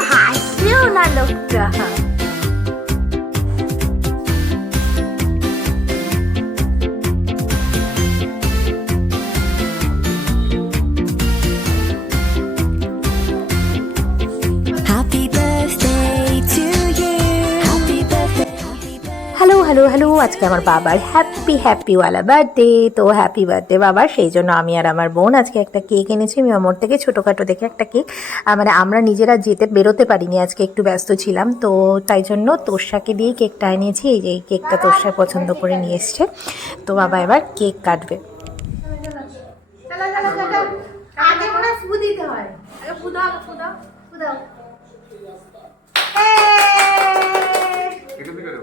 害羞那路子 hello hello, আজকে আমার বাবার হ্যাপি হ্যাপি ওয়ালা বার্থডে তো হ্যাপি বার্থডে বাবা, সেই জন্য আমি আর আমার বোন আজকে একটা কেক এনেছি। মিয়ামোর থেকে ছোটোখাটো দেখে একটা কেক মানে আমরা নিজেরা যেতে, বেরোতে পারিনি, আজকে একটু ব্যস্ত ছিলাম। তো তাই জন্য তোষাকে দিয়ে কেকটা এনেছি। এই যে এই কেকটা তোষা পছন্দ করে নিয়ে এসছে। তো বাবা এবার কেক কাটবে। হয় দাও ফু দাও হ্যাঁ দেখে কাটো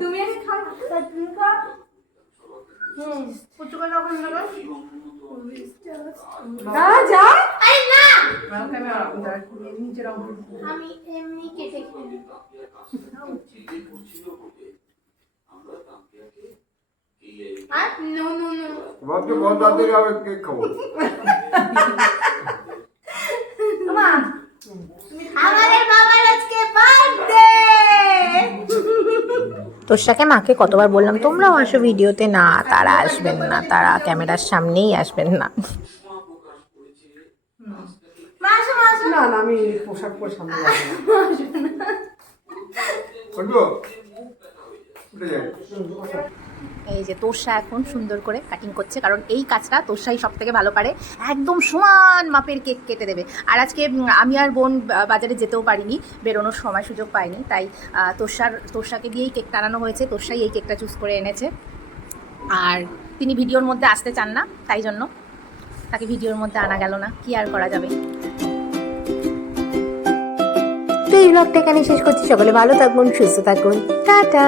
তুমি আগে খাও তুমি খাও হুম কুচু করে রাখুন না যা যা আরে না আমি এমনি কেটে খেলি আর নো নো নো আমাদের বাবার আজকে বার্থডে তোষাকে মাকে কতবার বললাম তোমরাও আসো ভিডিওতে। না তারা আসবেন না তারা ক্যামেরার সামনেই আসবেন না। না না আমি পোশাক পরে সামনে যাব এই যে তোষা এখন সুন্দর করে কাটিং করছে, কারণ এই কাজটা তোষাই সব থেকে ভালো পারে। একদম সমান মাপের কেক কেটে দেবে। আর আজকে আমি আর বোন বাজারে যেতেও পারিনি, বেরোনোর সময় সুযোগ পাইনি, তাই তোষার তোষাকে দিয়েই কেক টানানো হয়েছে তোষাই এই কেকটা চুজ করে এনেছে। আর তিনি ভিডিওর মধ্যে আসতে চান না, তাই জন্য তাকে ভিডিওর মধ্যে আনা গেল না, কি আর করা যাবে? তো এই ব্লগটা এখানে শেষ করছি, সকলে ভালো থাকুন সুস্থ থাকুন টাটা!